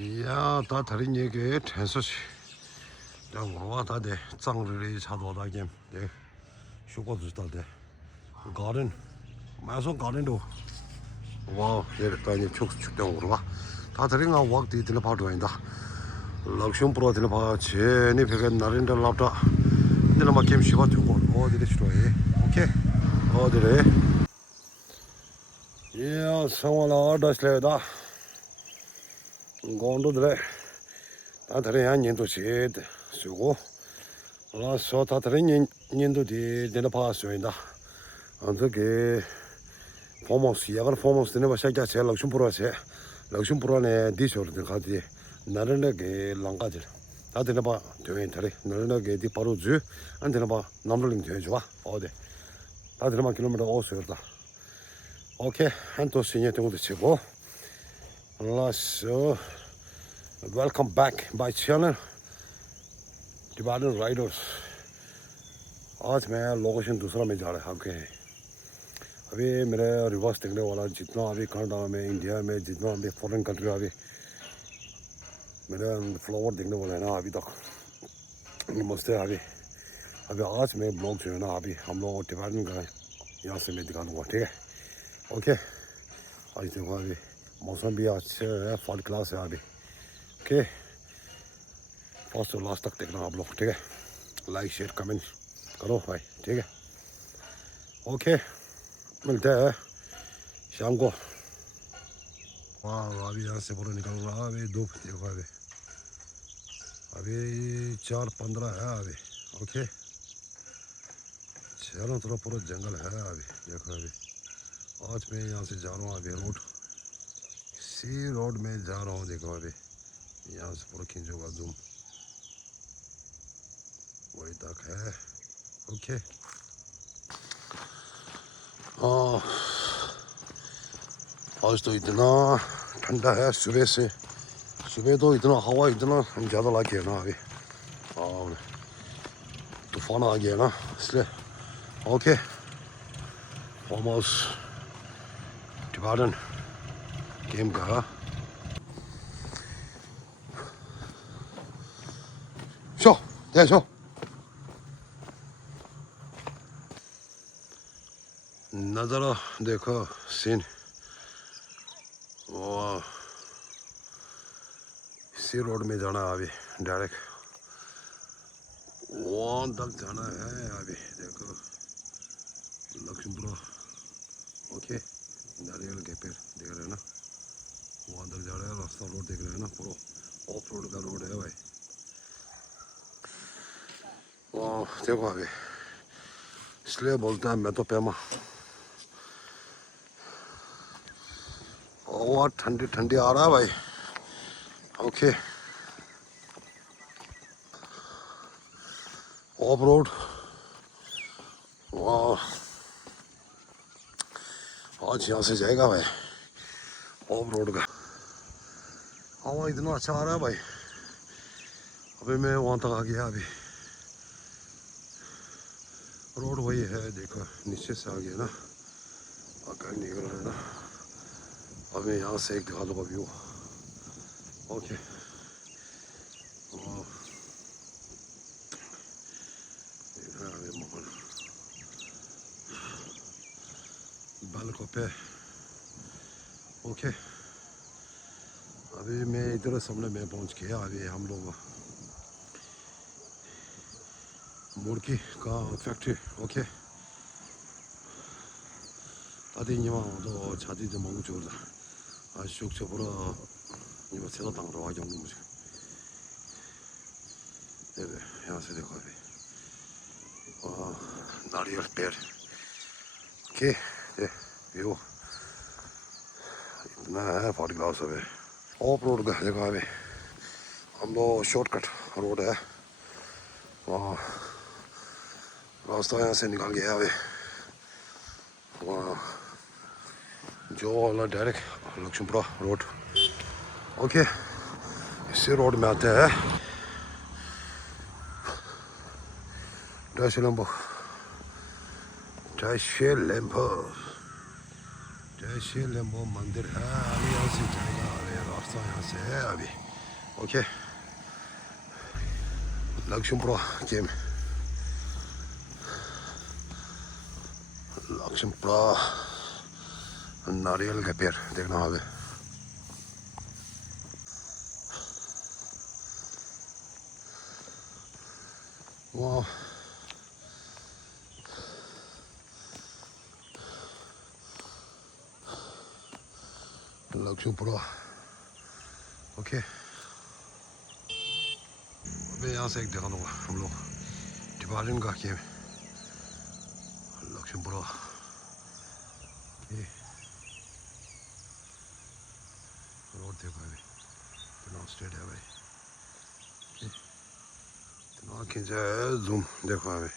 या 다 다른 얘기에 텐서시 장으로와 다데 장르리 차도다게 예 쇼고도 다데 가든 마소 가든도 와 예다니 축축장으로 다 다른 거 왁디 들어 봐도 된다 럭션 프로 들어 봐 제니 베게 나린다 랍다 근데 막 게임 쉬고 두고 어디를 싫어해 오케이 어디래 예 성원아 다슬레다 gondo들에 다들이 한 년도 셋 쓰고 라서 다들이 년도 되는 파스인다 안되게 포머스 야가 포머스 되는 바샤자 제일 럭션 프로세 럭션 프로네 디쇼르들 가디 나른하게 랑가들 다들 봐 되는 다리 나른하게 디 바로 주 안되나 봐 남들링 되죠 어디 다들만 킬로미터 오스였다 오케이 한토 신이 되고도 치고 So, welcome back my channel Tibetan Riders आज मैं लोकेशन दूसरा में जा रहा हूँ कि अभी मेरे रिवर्स देखने वाला जितना अभी कनाडा में इंडिया में जितना अभी फॉरेन कंट्री अभी मेरे फ्लावर देखने वाला है ना अभी तक नमस्ते अभी आज मैं ब्लॉग जो है ना अभी हम लोग टिबेटन का यहाँ से मैं दिखा दूँगा ठीक है ओके आज देखो अभी मौसम भी अच्छे है फर्स्ट क्लास है अभी ओके फर्स्ट और लास्ट तक देखना आप लोग ठीक है लाइक शेयर कमेंट करो भाई ठीक है ओके मिलते हैं शाम को वाह अभी यहाँ से पूरा निकल रहा है अभी धूप देखो अभी 4:15 है अभी ओके चारों तरफ पूरा जंगल है अभी देखो अभी आज मैं यहाँ से जा रहा हूँ अभी सी रोड में जा रहा हूँ देखो अभी यहाँ से पूरा खींचोगा जूम वही तक है ओके आज तो इतना ठंडा है सुबह तो इतना हवा इतना ज़्यादा लग गया ना अभी तूफान आ गया ना इसलिए ओके ऑलमोस्ट टिबेटन गेम का शो नज़ारा देखो सीन वाह सी रोड में जाना अभी डायरेक्ट वहाँ तक जाना है अभी देखो लक्ष्मणपुर ओके नारियल के पेड़ देख रहे हैं ना वहाँ तक जा रहे हैं रास्ता रोड देख रहे हैं ना पूरा ऑफ रोड का रोड है भाई वाह देखो अभी इसलिए बोलता है मैं तो पैमा और ठंडी ठंडी आ रहा है भाई ओके ऑफ रोड वाह आज यहाँ से जाएगा भाई ऑफ रोड का हवा इतना अच्छा आ रहा है भाई अभी मैं वहाँ तक आ गया अभी रोड वही है देखो नीचे से आ गया ना आकर निकल रहा है ना अभी यहाँ से एक दिखा दूँगा व्यू ओके देख रहे हैं अभी माहौल बालकों पे ओके अभी मैं इधर सामने में पहुंच गया अभी हम लोग मुर्गी का फैक्ट्री ओके 다들 이마도 자디도 먹고 좋다 아 쇼크적으로 이거 새도 당으로 와 정도 뭐지 네 야세 되고 나리얼 베르 오케이 네 뷰 इतना है 40 ग्लास है ऑफ रोड का जगह है हम लोग शॉर्टकट रोड है वहाँ रास्ता यहाँ से निकल गया है वहाँ जो वाला डायरेक्ट लक्ष्मणपुरा रोड ओके इसी रोड में आते हैं डायशेलेम्बो मंदिर है अभी यहाँ से जाएगा अभी रास्ता यहाँ से है अभी ओके लक्ष्मणपुरा गेम लक्ष्मणपुरा नारियल का पेड़ देखना आगे वाह लक्ष्मणपुरा ओके मैं यहाँ से एक देखा दूँगा हम लोग टिबालिन का गेम लक्ष्मणपुरा ये रोड देखो अभी इतना स्ट्रेट है भाई इतना खींचा है जूम देखो अभी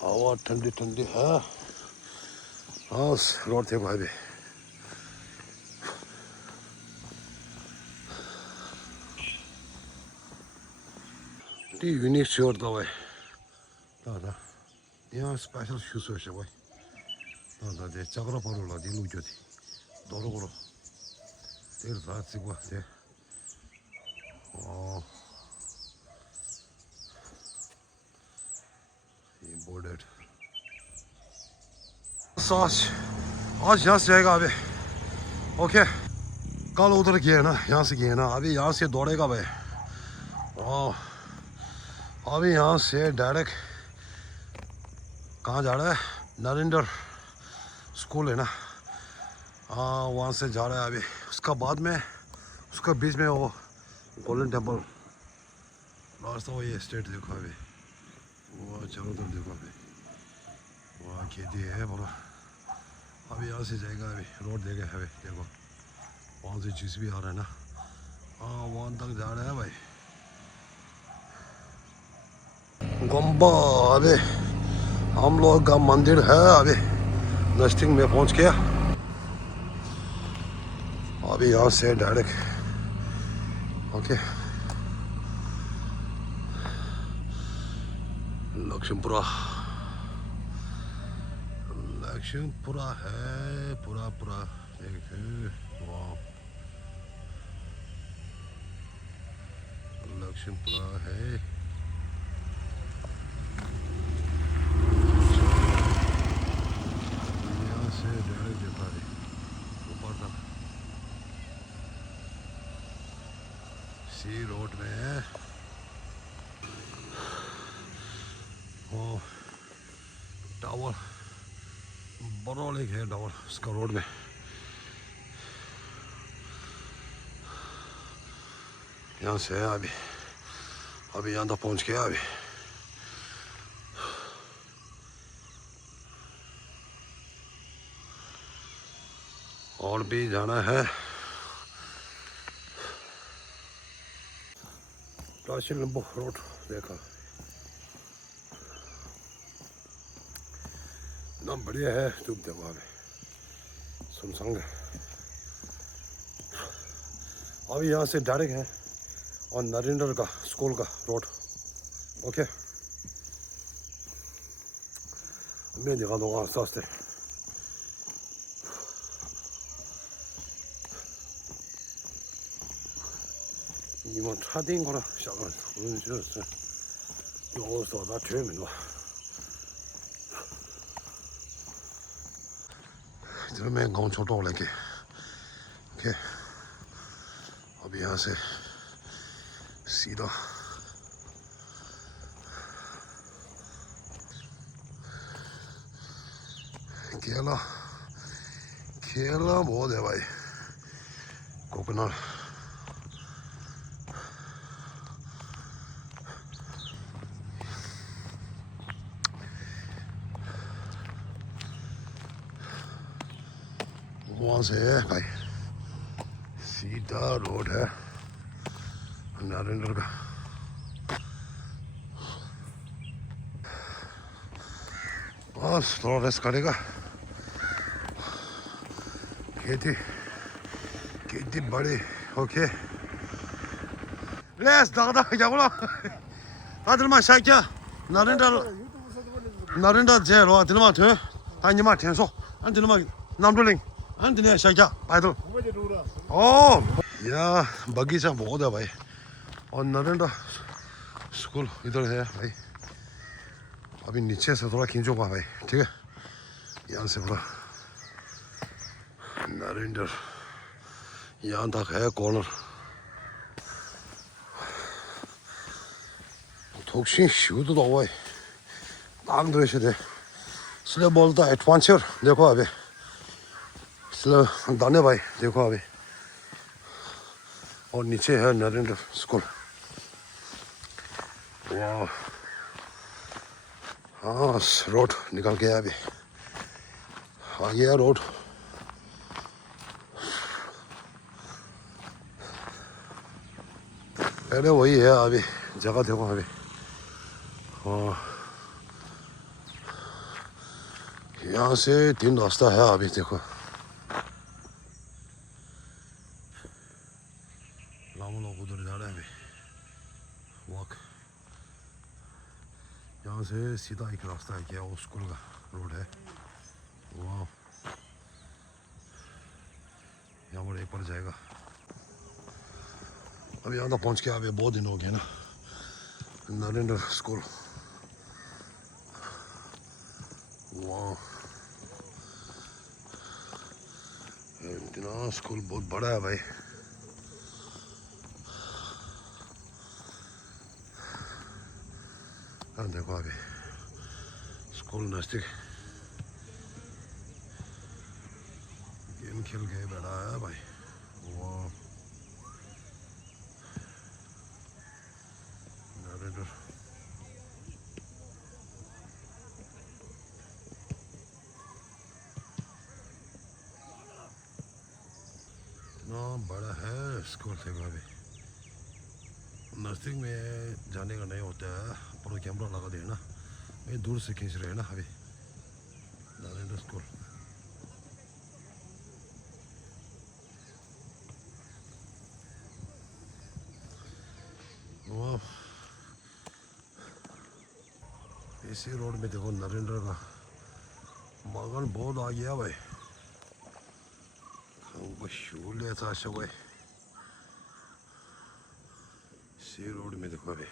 हवा ठंडी ठंडी है हाँ रोड देखो अभी यूनिक शोर दवाई दादा यहाँ स्पेशल शूज है भाई दादा दे चक्र परो ला दिलू जो थी दोनों करो तेरे साथ से हुआ थे इम्पोर्टेड आज यहाँ से जाएगा अभी ओके कल उधर गए ना यहाँ से गए ना अभी यहाँ से दौड़ेगा भाई अभी यहाँ से डायरेक्ट कहाँ जा रहा है नरेंद्र स्कूल है ना हाँ वहाँ से जा रहा है अभी उसका बाद में उसका बीच में वो गोल्डन टेम्पल रास्ता वो ये स्टेट देखो अभी वो चलो तो देखो अभी वहाँ खेती है बोलो अभी यहाँ से जाएगा अभी रोड देगा अभी देखो वहाँ से चीज़ भी आ रहा है ना हाँ वहाँ तक जा रहा है भाई गंबा अभी हम लोग का मंदिर है अभी नजदीक में पहुंच गया अभी यहाँ से डायरेक्ट ओके लक्ष्मणपुरा है पूरा वाह लक्ष्मणपुरा है सी रोड में है वो टावर बड़ा लेक है टावर उसका रोड में यहाँ से है अभी यहाँ तक पहुँच गया अभी और भी जाना है लंबो रोड देखा ना बढ़िया है तुम देखो अभी सुनसंग अभी यहाँ से डायरेक्ट है और नरेंद्र का स्कूल का रोड ओके मैं दिखा दूँगा रास्ते你们插电过来，小个，就是有所的全民吧。这边刚出到来के，OK， अब यहाँ से सीधा केला बहुत है भाई कोकोनट वहाँ से है भाई सीधा रोड है नरेंद्र का बस थोड़ा रेस्ट करेगा खेती बड़ी ओके रेस्ट दादा क्या बोला 다들 마 샤이야 나른다 제로 들마 돼 아니 마 텐소 안 들마 नामडोलिंग हाँ दिन ऐसा क्या पैदल ओ यार बगीचा बहुत है भाई और नरेंद्र स्कूल इधर है भाई अभी नीचे से थोड़ा खींचूंगा भाई ठीक है यहाँ से पूरा नरेंद्र यहाँ तक है कॉर्नर 독신 시우도 나와 딱 들으셔야 돼 슬래볼다 에드반처 देखो अभी 슬래 दाने भाई देखो अभी और नीचे है नरेंद्र स्कूल वाह हाँ रोड निकल गया अभी आ गया रोड पहले वही है अभी जगह देखो अभी हाँ यहाँ से 3 रास्ता है अभी देखो लामो लोग उधर जा रहे हैं अभी वॉक यहाँ से सीधा एक रास्ता है क्या वो स्कूल का रोड है वाह यहाँ पर एक पर जाएगा अब यहाँ तक पहुँच के अभी बहुत दिन हो गए ना नरेंद्र स्कूल वाह इतना स्कूल बहुत बड़ा है भाई हाँ देखो अभी स्कूल नजदीक गेम खेल के बैठा है भाई वाह नरेंद्र इतना बड़ा है स्कूल से अभी नजदीक में जाने का नहीं होता है पूरा कैमरा लगा दे ना ये दूर से खींच रहे हैं ना अभी नरेंद्र स्कूल वाह इसी रोड में देखो नरेंद्र का बागान बहुत आ गया भाई हमको शूल था अच्छा भाई इसी रोड में देखो अभी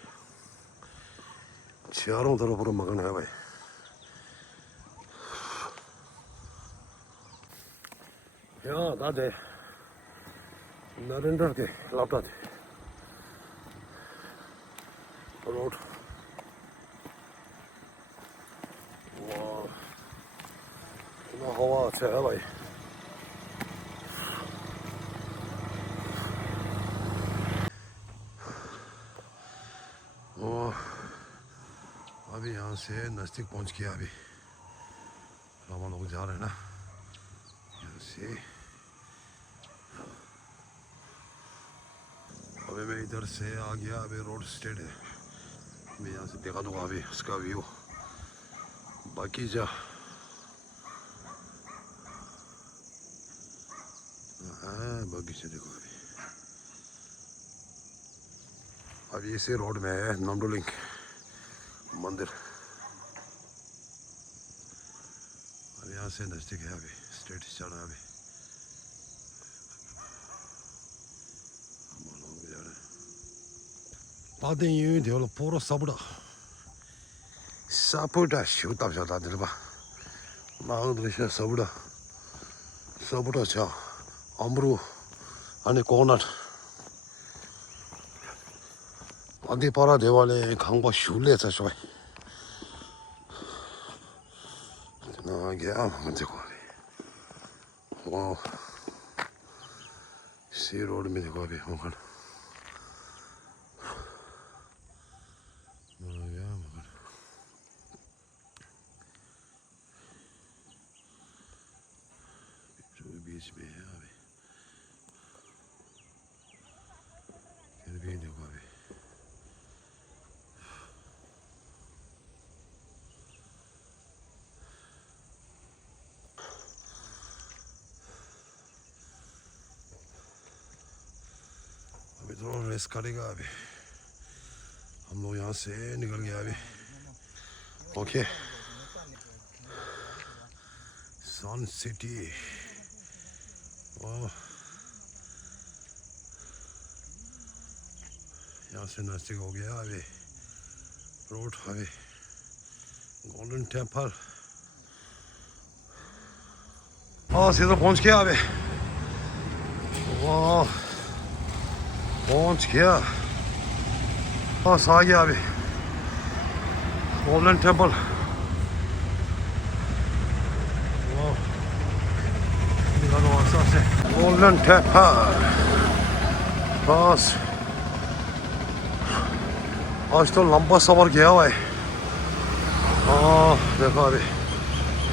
चारों तरफ पूरा मकान है भाई यहाँ दादे नरेंद्र के लौटा थे रोड वाह इतना हवा अच्छा है भाई अभी यहाँ से नज़दीक पहुँच गया अभी हम लोग जा रहे हैं ना यहाँ से अभी मैं इधर से आ गया अभी रोड स्टेट है मैं यहाँ से देखा दूँगा अभी उसका व्यू बाकी जा बगीचे देखो अभी इसी रोड में है नामडोलिंग मंदिर अब यहाँ से नज़दीक है अभी स्ट्रेट चढ़ा है अभी हम लोग भी जा रहे हैं पाते यूँ देखो पूरा सापुड़ा सापुड़ा शूट आप जाता दिल बा नाग दृश्य सापुड़ा सापुड़ा चा अमरू आणि कोकोनट अदिपारा देवालय 강과 슐레서 쇼이 나 गया मुझे को वाह सी रोड में देखो अभी मकान गया मकान जो बीच में है अभी फिर भी देखो अभी तो रेस करेगा अभी हम लोग यहाँ से निकल गया अभी ओके सन सिटी यहाँ से नजदीक हो गया अभी रोड अभी गोल्डन टेम्पल सीधा पहुँच गया अभी वाह पहुँच गया बस आ गया अभी गोल्डन टेम्पल गोल्डन टेम्पल बस आज तो लंबा सफर गया हुआ है देखो अभी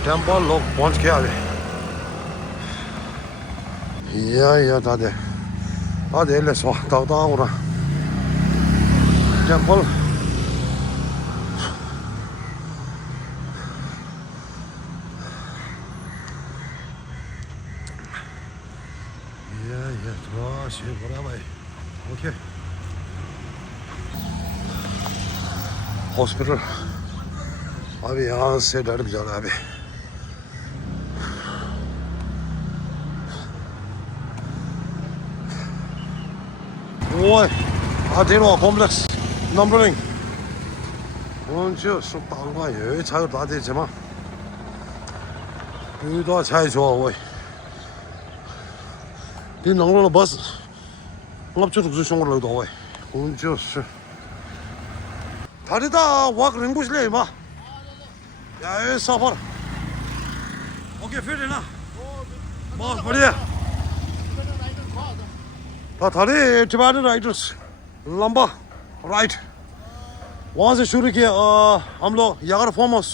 टेम्पल लोग पहुंच गया अभी या दादे ले सो दादा टेम्पल ओके हॉस्पिटल अभी यहाँ से डायरेक्ट जा रहा है अभी 대로 컴플렉스 넘버링 먼저 속다가 여기 차가 다 되지만 여기도 잘 좋아 왜 이 넘버는 버스 업주로 주송을 해도 왜 먼저 다리다 와 그런 곳이래 마 야 여기 사봐 오케이 필이나 뭐 머리야 다리 डिवाइडर राइडर्स लंबा राइट वहाँ से शुरू किया हम लोग यागर फार्म हाउस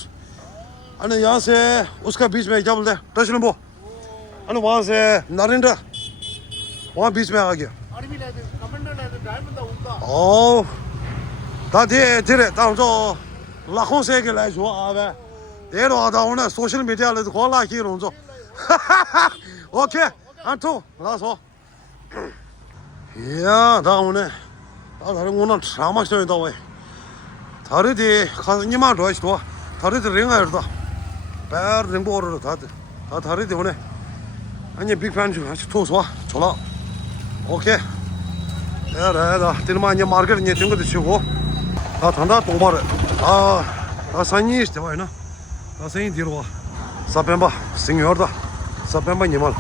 अने यहाँ से उसका बीच में क्या बोलते हैं टचलंबो अने वहाँ से नरेंद्र वहाँ बीच में आ गया ओ धीरे धीरे जो लाखों से के लाइफ हुआ आवे देर आता हूँ ना सोशल मीडिया ले तो कॉल आकी रहूँ जो ओके अंटू लास्ट हो 야, 나 오늘 다른 거는 드라마 시청이다 왜 다르디 가서 니만 좋아해 줘 다르디 링아르다 배 링보르 다 다르디 오늘 아니 빅팬 좀 같이 토서 좋아 오케이 야라다 들만이 마켓 니 등거도 치고 다 단다 동바르 다 산이 있어 와이나 다 산이 뒤로 와 사펜바 싱여다 사펜바 니만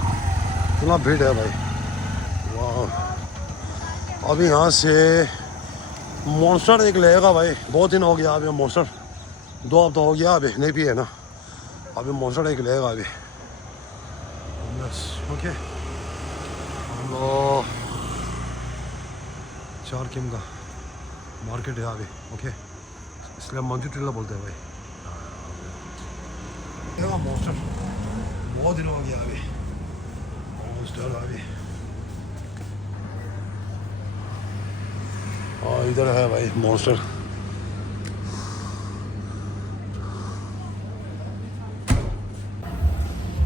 तुला भीड़ है भाई अभी यहाँ से मॉन्स्टर एक लेगा भाई बहुत दिन हो गया अभी मॉन्स्टर 2 हफ्ता हो गया अभी नहीं पिए ना अभी मॉन्स्टर एक लेगा अभी बस ओके हम लोग 4 किम का मार्केट है अभी ओके इसलिए मंजू टिल्ला बोलते हैं भाई मॉन्स्टर बहुत दिन हो गया अभी मॉन्स्टर अभी इधर है भाई मॉन्स्टर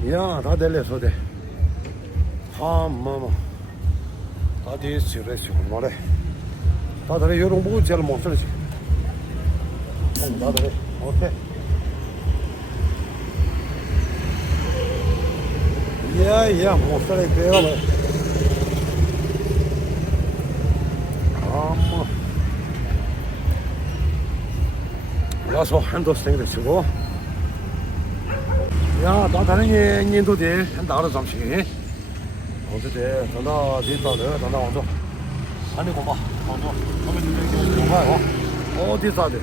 यहाँ 다 들렸어 돼 마마 다 뒤스레시 말해 다 들어 요런 보고 제일 몬스터지 다 들어 오케이 야 몬스터에 배가 봐 와서 한도 스탱이 치고 야 다른 년도 돼 나로 잠시 어제 전화 뒤따라 전화 와서 아니 고마 와서 한번 좀 봐요 어디 사대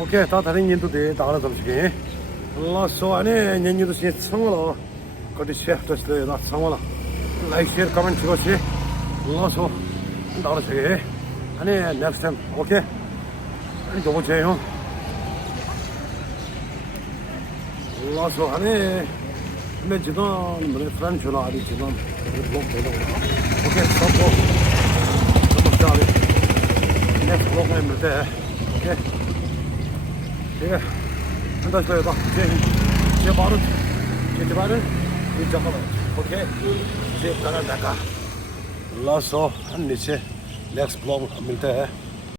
오케이 다른 년도 돼 나로 잠시 와서 안에 년도 신 성으로 거기 셰프들 나 성으로 라이크 쉐어 커먼트 주고시 와서 나로 제 아니 넥스트 타임 오케이 아니 너무 제요 लास्ट हने मैं जितना मेरे फ्रेंड चुना अभी जितना ब्लॉग दे दूँगा ओके सबको नमस्कार नेक्स्ट ब्लॉग में मिलते हैं ओके ठीक है अंदाज करेगा जय भारत जय भारत ये जगह ओके जय कर्नाटका लास्ट नीचे नेक्स्ट ब्लॉग मिलते हैं